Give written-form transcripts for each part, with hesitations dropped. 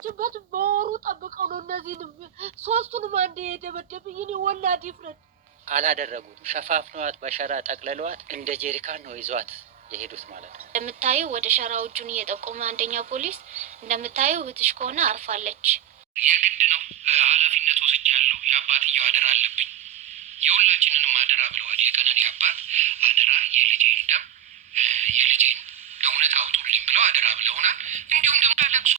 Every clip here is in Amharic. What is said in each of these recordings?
በመጣችበት በወሩ ጠብቀው ነው እነዚህንም ሶስቱንም አንዴ የደበደብኝ። እኔ ወላድ ይፍረድ። አላደረጉት። ሸፋፍነዋት በሸራ ጠቅልለዋት እንደ ጀሪካን ነው ይዟት የሄዱት ማለት ነው። እንደምታየው ወደ ሸራው እጁን እየጠቆመ አንደኛ ፖሊስ እንደምታየው እህትሽ ከሆነ አርፋለች። የግድ ነው ኃላፊነት ወስጃለሁ። የአባትየው አደራ አለብኝ። የሁላችንንም አደራ ብለዋል። የቀነኒ አባት አደራ የልጄን ደም የልጄን እውነት አውጡልኝ ብለው አደራ ብለውናል። እንዲሁም ደግሞ ለቅሶ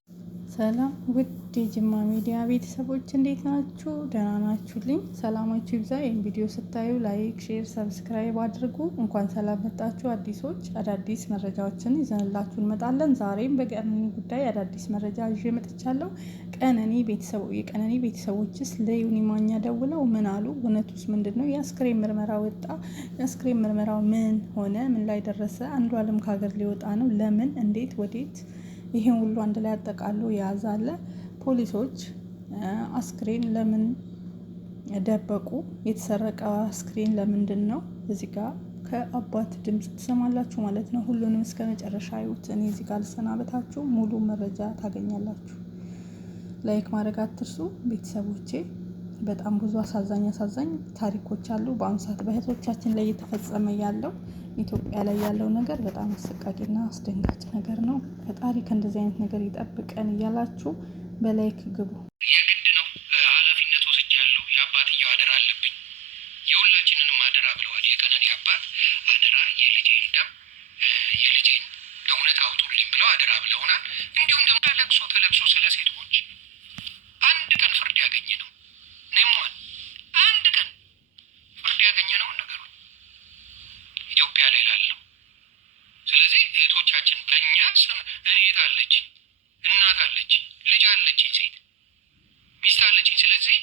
ሰላም ውድ የጅማ ሚዲያ ቤተሰቦች እንዴት ናችሁ? ደህና ናችሁልኝ? ሰላማችሁ ይብዛ። ይህን ቪዲዮ ስታዩ ላይክ፣ ሼር፣ ሰብስክራይብ አድርጉ። እንኳን ሰላም መጣችሁ አዲሶች። አዳዲስ መረጃዎችን ይዘንላችሁ እንመጣለን። ዛሬም በቀነኒ ጉዳይ አዳዲስ መረጃ ይዤ መጥቻለሁ። የቀነኒ ቤተሰቦችስ ለዮኒ ማኛ ደውለው ምን አሉ? እውነቱስ ምንድን ነው? የአስክሬን ምርመራ ወጣ። የአስክሬን ምርመራው ምን ሆነ? ምን ላይ ደረሰ? አንዷለም ከሀገር ሊወጣ ነው። ለምን? እንዴት? ወዴት? ይሄን ሁሉ አንድ ላይ አጠቃሎ የያዛለ። ፖሊሶች አስክሬን ለምን ደበቁ? የተሰረቀ አስክሬን ለምንድን ነው? እዚህ ጋር ከአባት ድምጽ ትሰማላችሁ ማለት ነው። ሁሉንም እስከ መጨረሻ አዩት። እኔ እዚህ ጋር ልሰናበታችሁ፣ ሙሉ መረጃ ታገኛላችሁ። ላይክ ማድረግ አትርሱ ቤተሰቦቼ። በጣም ብዙ አሳዛኝ ታሪኮች አሉ። በአሁኑ ሰዓት በእህቶቻችን ላይ እየተፈጸመ ያለው ኢትዮጵያ ላይ ያለው ነገር በጣም አሰቃቂና አስደንጋጭ ነገር ነው። ፈጣሪ ከእንደዚህ አይነት ነገር ይጠብቀን እያላችሁ በላይክ ግቡ። የግድ ነው ኃላፊነት ወስጃለሁ። የአባትየው አደራ አለብኝ። የሁላችንንም አደራ ብለዋል። የቀነኒ አባት አደራ የልጄን ደም የልጄን እውነት አውጡልኝ ብለው አደራ ብለውናል። እንዲሁም ደግሞ ለቅሶ ተለቅሶ ስለ ሴቶች አንድ ቀን ፍርድ ያገኘ ነው ነሟን አንድ ቀን ፍርድ ያገኘ ነው ነገሩ ኢትዮጵያ ላይ ላለው። ስለዚህ እህቶቻችን በእኛ ስም እህት አለች፣ እናት አለች፣ ልጅ አለችኝ፣ ሴት ሚስት አለችኝ። ስለዚህ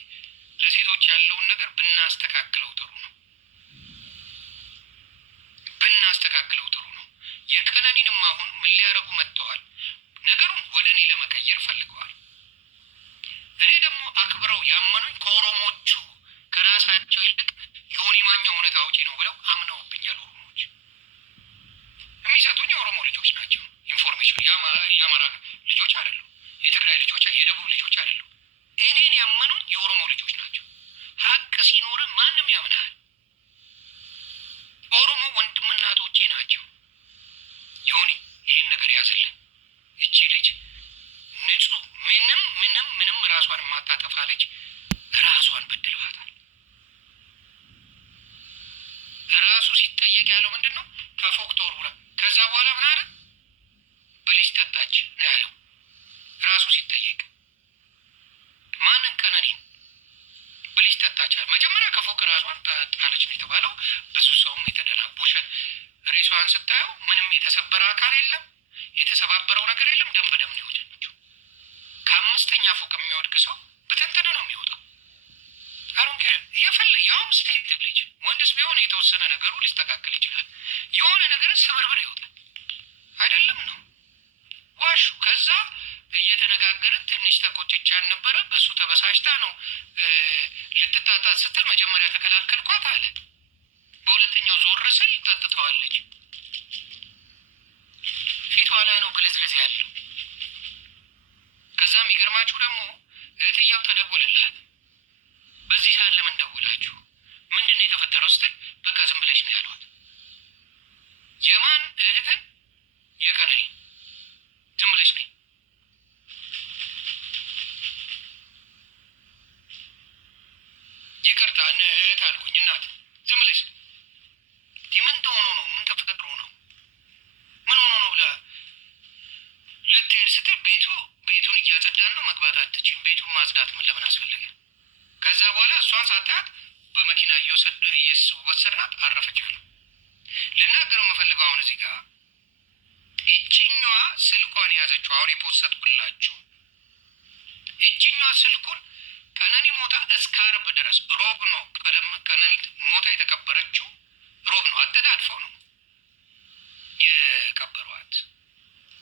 ለሴቶች ያለውን ነገር ብናስተካክለው ጥሩ ነው፣ ብናስተካክለው ጥሩ ነው። የቀነኒንም አሁን ምን ሊያረጉ መጥተዋል? ነገሩን ወደ እኔ ለመቀየር ፈልገዋል። እኔ ደግሞ አክብረው ያመኑኝ ከኦሮሞቹ ከራሳቸው ይልቅ ዮኒ ማኛ እውነት አውጪ ነው ብለው አምነውብኛል። ኦሮሞዎች የሚሰጡኝ የኦሮሞ ልጆች ናቸው። ኢንፎርሜሽን የአማራ ልጆች አይደሉም፣ የትግራይ ልጆች፣ የደቡብ ልጆች አይደሉም። እኔን ያመኑኝ የኦሮሞ ልጆች ናቸው። ሀቅ ሲኖር ማንም ያምናል። ኦሮሞ ወንድምና እህቶቼ ናቸው። ዮኒ ይህን ነገር ያዝልን። እቺ ልጅ ንጹህ ምንም ራሷን የማታጠፋ ልጅ ራሷን በድልባታል። ራሱ ሲጠየቅ ያለው ምንድን ነው? ከፎቅ ተወርውራ ከዛ በኋላ ምን አለ? ብሊስ ጠጣች ነው ያለው ራሱ ሲጠየቅ። ማንን? ቀነኒን ብሊስ ጠጣች። መጀመሪያ ከፎቅ ራሷን ጣለች ነው የተባለው። ብዙ ሰውም የተደናቦሸን ሬሷን ስታየው ምንም የተሰበረ አካል የለም፣ የተሰባበረው ነገር የለም። ደም በደም ነው የወደቀችው። ከአምስተኛ ፎቅ የሚወድቅ ሰው በተንተነ ነው የሚወጣው። አሩን ያውም ስቴት ልጅ ወንድስ ቢሆን የተወሰነ ነገሩ ሊስተካከል ይችላል። የሆነ ነገር ስብርብር ይወጣል አይደለም ነው ዋሹ። ከዛ እየተነጋገርን ትንሽ ተቆጭቻ ነበረ። በሱ ተበሳጭታ ነው ልትጣጣት ስትል መጀመሪያ ተከላከልኳት አለ። በሁለተኛው ዞር ስል ጠጥተዋለች። ፊቷ ላይ ነው ብልዝልዝ ያለው። ከዛ የሚገርማችሁ ደግሞ እህትየው ተደወለላት። በዚህ ሰዓት ለምን ደውላችሁ? ምንድን ነው የተፈጠረው ስትል በቃ ዝም ብለሽ ነው ያሏት። የማን እህትን? የቀነኒ። ዝም ብለሽ ነኝ። ይቅርታ እህት አልኩኝ እናት። ዝም ብለሽ ምን እንደሆነ ነው? ምን ተፈጥሮ ነው? ምን ሆኖ ነው ብላ ልትሄድ ስትል ቤቱን እያጸዳን ነው፣ መግባት አትችይም። ቤቱን ማጽዳት ምን ለምን አስፈለገ? ከዛ በኋላ እሷን ሳታት በመኪና እየወሰድናት አረፈች አለ። ልናገረው የምፈልገው አሁን እዚህ ጋር እጅኛዋ ስልኳን የያዘችው አሁን የፖሰትኩላችሁ እጅኛዋ ስልኩን ቀነኒ ሞታ እስከ ዓርብ ድረስ ሮብ ነው ቀነኒ ሞታ የተቀበረችው ሮብ ነው። አጠዳድፈው ነው የቀበሯት።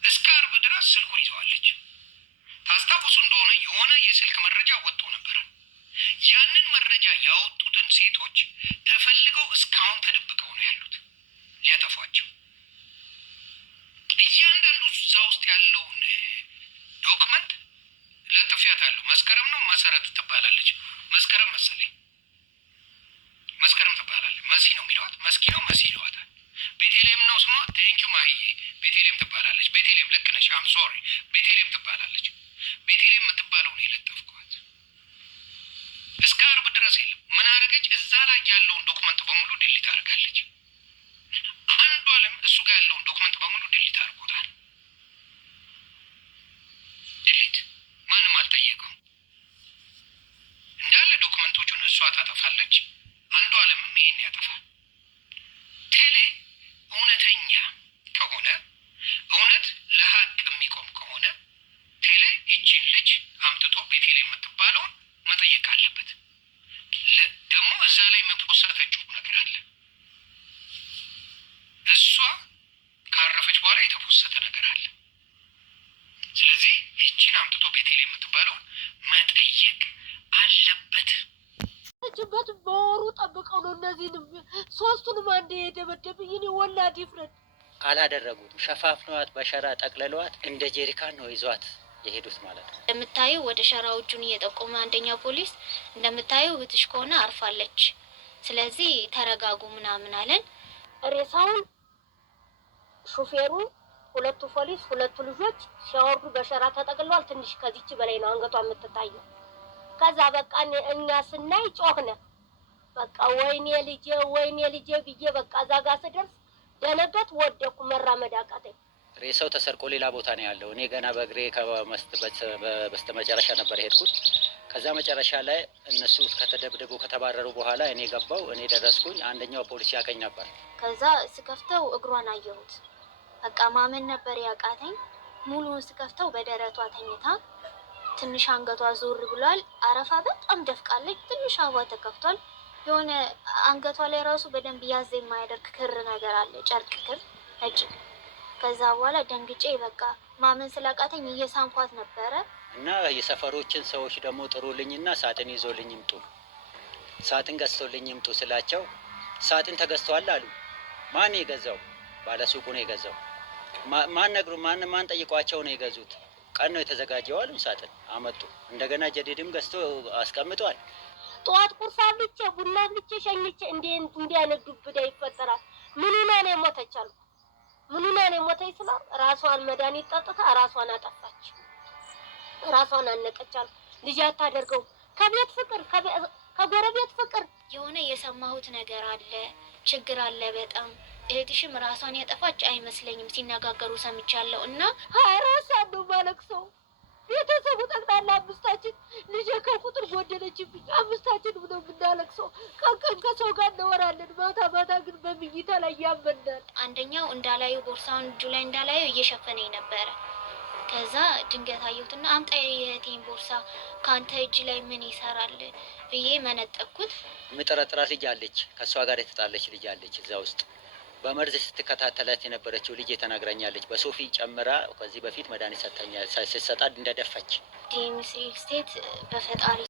እስከ ዓርብ ድረስ ስልኩን ይዘዋለች። ታስታውሱ እንደሆነ የሆነ የስልክ መረጃ ወጥቶ ነበረ። ያንን መረጃ ያወጡትን ሴቶች ተፈልገው እስካሁን ተደብቀው ነው ያሉት ሊያጠፏቸው። እያንዳንዱ እዛ ውስጥ ያለውን ዶክመንት መሰረት ትባላለች። መስከረም መሰለኝ መስከረም ትባላለች። መሲ ነው የሚለዋት፣ መስኪ ነው መሲ ይለዋታል። ቤቴሌም ነው ስሟ። ቴንኪዩ ማሂዬ። ቤቴሌም ትባላለች። ቤቴሌም ልክ ነሽ። አም ሶሪ ቤቴሌም ትባላለች። ቤቴሌም የምትባለውን የለጠፍኳት እስከ አርብ ድረስ የለም። ምን አደረገች? እዛ ላይ ያለውን ዶክመንት በሙሉ ድሊት አድርጋለች። አንዱ አለም እሱ ጋር ያለውን ዶክመንት በሙሉ ድሊት አድርጎታል። ድሊት ማንም አልጠየቀውም። እንዳለ ዶክመንቶቹን እሷ ታጠፋለች። አንዱ አለምም ይሄን ያጠፋል። ቴሌ እውነተኛ ከሆነ እውነት ለሀቅ የሚቆም ከሆነ ቴሌ ይቺን ልጅ አምጥቶ ቤቴሌ የምትባለውን መጠየቅ አለበት። ደግሞ እዛ ላይ የምትወሰተችው ነገር አለ። እሷ ካረፈች በኋላ የተወሰተ ነገር አለ። ስለዚህ ይቺን አምጥቶ ቤቴሌ የምትባለውን መጠየቅ አለበት። በት በወሩ ጠብቀው ነው እነዚህንም ሶስቱንም አንዴ የደበደብኝ። እኔ ወላድ ይፍረድ። አላደረጉትም። ሸፋፍነዋት በሸራ ጠቅልለዋት እንደ ጄሪካን ነው ይዟት የሄዱት ማለት ነው። እንደምታዩ ወደ ሸራው እጁን እየጠቆመ አንደኛው ፖሊስ እንደምታዩ እህትሽ ከሆነ አርፋለች፣ ስለዚህ ተረጋጉ ምናምን አለን። ሬሳውን ሹፌሩ፣ ሁለቱ ፖሊስ፣ ሁለቱ ልጆች ሲያወርዱ በሸራ ተጠቅለዋል። ትንሽ ከዚች በላይ ነው አንገቷ የምትታየው። ከዛ በቃ እኛ ስናይ ጮህነ። በቃ ወይኔ ልጄ ብዬ በቃ እዛ ጋር ስደርስ ደነገጥ፣ ወደኩ፣ መራመድ አቃተኝ። ሬሳው ተሰርቆ ሌላ ቦታ ነው ያለው። እኔ ገና በእግሬ በስተመጨረሻ ነበር የሄድኩት። ከዛ መጨረሻ ላይ እነሱ ከተደብደቡ ከተባረሩ በኋላ እኔ ገባው። እኔ ደረስኩኝ። አንደኛው ፖሊስ ያቀኝ ነበር። ከዛ ስከፍተው እግሯን አየሁት። በቃ ማመን ነበር ያቃተኝ። ሙሉውን ስከፍተው በደረቷ ተኝታ ትንሽ አንገቷ ዞር ብሏል። አረፋ በጣም ደፍቃለች። ትንሽ አፏ ተከፍቷል። የሆነ አንገቷ ላይ ራሱ በደንብ ያዘ የማያደርግ ክር ነገር አለ፣ ጨርቅ ክር ነጭ። ከዛ በኋላ ደንግጬ በቃ ማመን ስላቃተኝ እየሳምኳት ነበረ። እና የሰፈሮችን ሰዎች ደግሞ ጥሩልኝና ሳጥን ይዞልኝ ይምጡ፣ ሳጥን ገዝቶልኝ ይምጡ ስላቸው ሳጥን ተገዝቷል አሉ። ማን የገዛው? ባለሱቁ ነው የገዛው። ማን ጠይቋቸው ነው የገዙት? ቀን ነው የተዘጋጀው አሉ። ሳጥን አመጡ። እንደገና ጀዲድም ገዝቶ አስቀምጧል። ጠዋት ቁርስ አብልቼ ቡና አብልቼ ሸኝቼ እንዲህ አይነት ዱብዳ ይፈጠራል። ምኑና ነው የሞተች አልኩ። ምኑና ነው የሞተች ስላ ራሷን መድኃኒት ጠጥታ ራሷን አጠፋች፣ ራሷን አነቀች አልኩ። ልጅ አታደርገው። ከቤት ፍቅር ከጎረቤት ፍቅር የሆነ የሰማሁት ነገር አለ፣ ችግር አለ በጣም። እህትሽም ራሷን ያጠፋች አይመስለኝም ሲነጋገሩ ሰምቻለሁ። እና ራሷን ነው ማለቅሰው። ቤተሰቡ ጠቅላላ አምስታችን ልጄ ከቁጥር ጎደለችብኝ። አምስታችን ብለው የምናለቅሰው ቀን ከሰው ጋር እናወራለን፣ ማታ ግን በምኝታ ላይ ያመናል። አንደኛው እንዳላዩ ቦርሳውን እጁ ላይ እንዳላዩ እየሸፈነኝ ነበረ። ከዛ ድንገት አየሁትና አምጣ የእህቴን ቦርሳ፣ ከአንተ እጅ ላይ ምን ይሰራል ብዬ መነጠቅኩት። የምጠረጥራት ልጅ አለች፣ ከእሷ ጋር የተጣለች ልጅ አለች እዛ ውስጥ በመርዝ ስትከታተላት የነበረችው ልጅ ተናግራኛለች። በሶፊ ጨምራ ከዚህ በፊት መድኃኒት ስትሰጣት እንደደፈች። ዲኤምሲ ስቴት በፈጣሪ